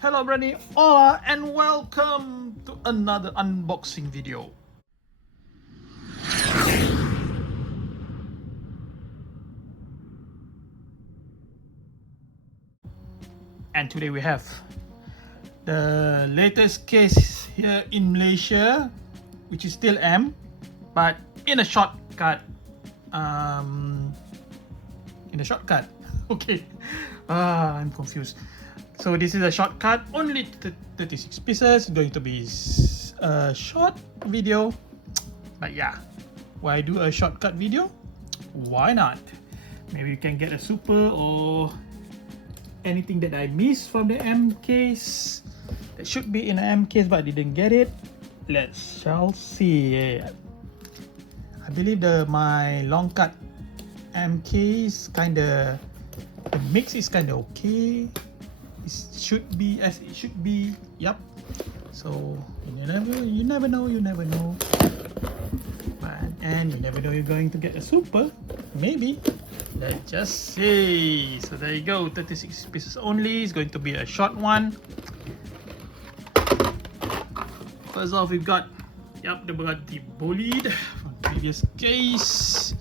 Hello Brandy, hola and welcome to another unboxing video. And today we have the latest case here in Malaysia, which is still M, but in a shortcut. Okay, I'm confused. So this is a shortcut, only 36 pieces, going to be a short video. But yeah, why do a shortcut video? Why not? Maybe you can get a super or anything that I missed from the M case. That should be in an M case but I didn't get it. Let's shall see. I believe my long cut M case kinda, the mix is kinda okay. It should be as it should be. Yep. So you never know. And you never know you're going to get a super. Maybe. Let's just see. So there you go. 36 pieces only. It's going to be a short one. First off, we've got the Bugatti Bolide from previous case.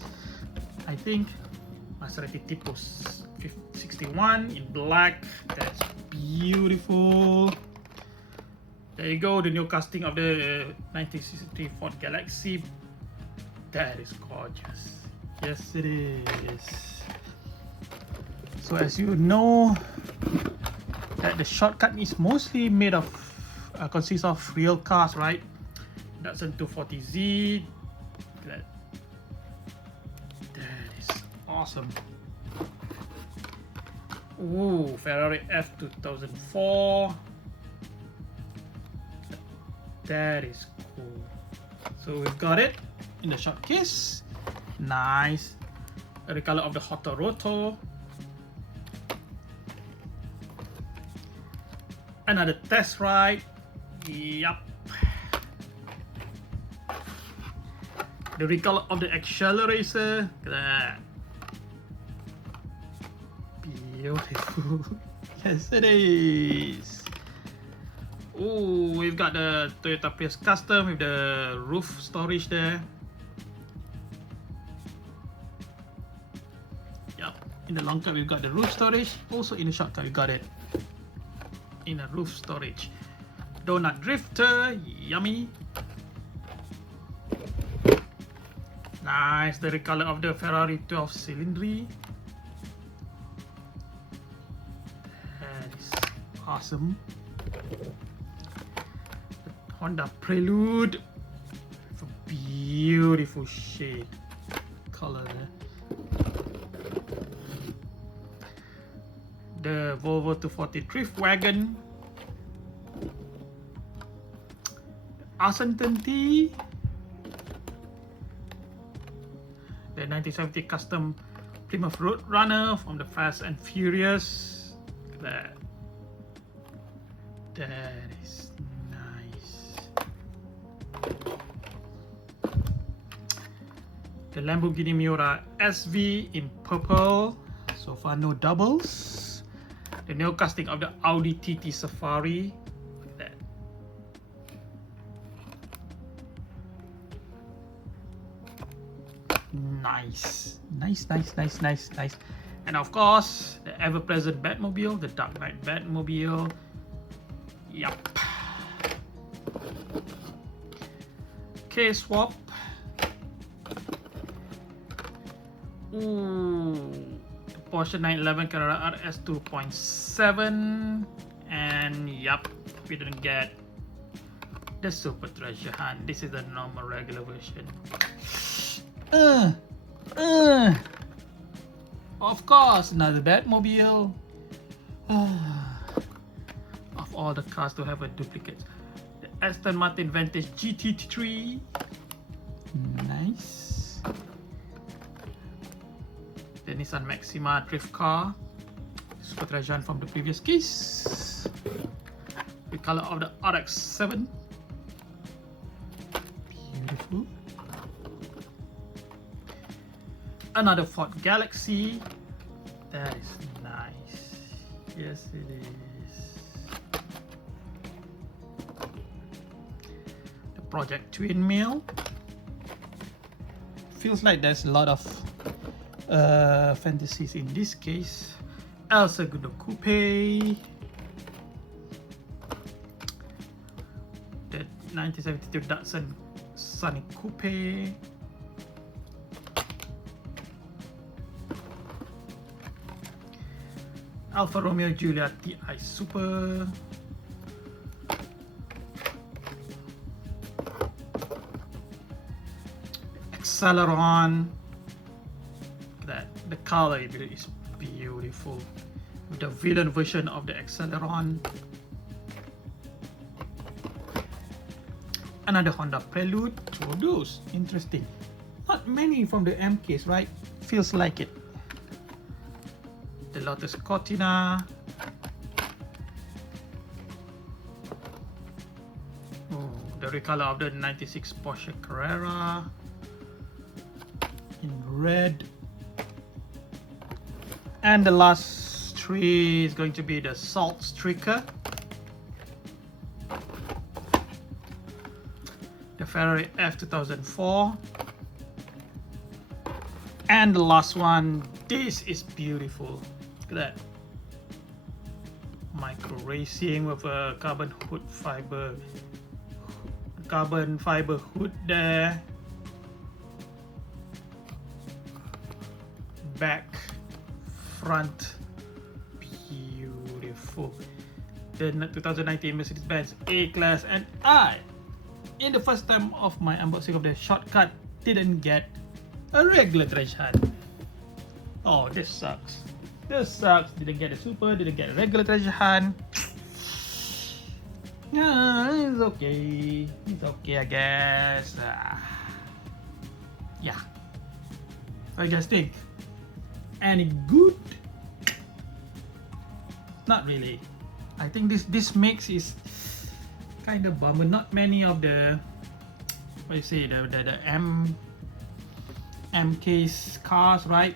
I think Maserati Tipo 61 in black. That's beautiful. There you go, the new casting of the 1963 Ford Galaxy. That is gorgeous. Yes, it is. So as you know, that the shortcut is mostly made of consists of real cars, right? Datsun 240Z. That is awesome. Ooh, Ferrari F 2004. That is cool. So we've got it in the short case. Nice. The color of the Hoto Roto. Another test ride. Yup. The recolor of the accelerator. Look at that. Beautiful. Yes, it is. Oh, we've got the Toyota Prius Custom with the roof storage there. Yep. In the long cut, we've got the roof storage. Also in the shortcut, we got it in a roof storage. Donut Drifter, yummy. Nice. The recolor of the Ferrari 12 cylinder. That is awesome. Honda Prelude with a beautiful shade color there. The Volvo 240 Drift Wagon. Ascent T. The 1970 custom Plymouth Roadrunner from the Fast and Furious. Look at that. That is nice. The Lamborghini Miura SV in purple. So far no doubles. The neo casting of the Audi TT Safari. Look at that. Nice. And of course, the ever-present Batmobile, the Dark Knight Batmobile. Yup. Case swap. Ooh, the Porsche 911 Carrera RS 2.7, and yup, we didn't get the Super Treasure Hunt. This is the normal regular version. Of course, another Batmobile. Of all the cars to have a duplicate. The Aston Martin Vantage GT3. Nice. The Nissan Maxima drift car. Super Treasure Hunt from the previous case. The color of the RX-7. Beautiful. Another Ford Galaxy. That is nice. Yes, it is. Project Twin Mill. Feels like there's a lot of fantasies in this case. Elsa Gundo Coupe. The 1972 Datsun Sunny Coupe. Alfa Romeo Giulia TI Super. Acceleron. That the color is beautiful. The villain version of the Acceleron. Another Honda Prelude. Oh, those interesting. Not many from the M case, right? Feels like it. The Lotus Cortina. Oh, the recolor of the 96 Porsche Carrera in red. And the last three is going to be the Salt Striker, the Ferrari F2004, and the last one. This is beautiful. Look at that. Micro racing with a carbon fiber hood there. Back, front, beautiful. The 2019 Mercedes-Benz A-Class, and in the first time of my unboxing of the Shortcard, didn't get a regular trash hand. Oh, this sucks. This sucks. Didn't get a super, didn't get a regular treasure hunt. Yeah, it's okay. It's okay, I guess. Yeah. What do you guys think? Any good? Not really. I think this mix is kind of bummer. Not many of the the M case cars, right?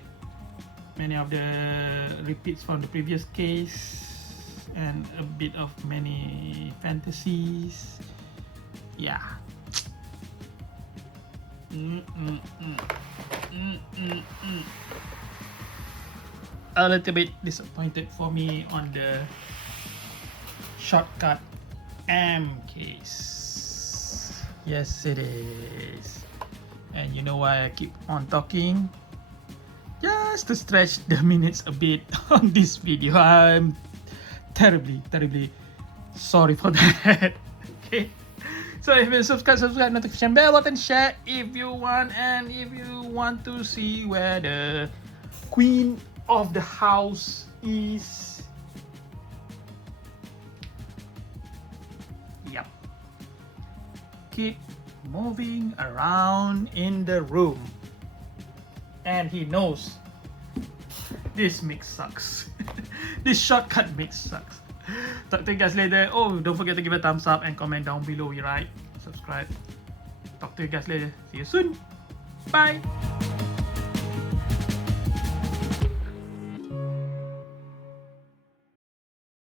Many of the repeats from the previous case, and a bit of many fantasies. Yeah. A little bit disappointed for me on the Shortcard M case. Yes, it is. And you know why I keep on talking? Just to stretch the minutes a bit on this video. I'm terribly sorry for that. Okay. So if you subscribe, notification bell button, share if you want, and if you want to see where the queen of the house is. Yep. Keep moving around in the room. And he knows this mix sucks. This Shortcard mix sucks. Talk to you guys later. Oh, don't forget to give a thumbs up and comment down below, right? Subscribe. Talk to you guys later. See you soon. Bye.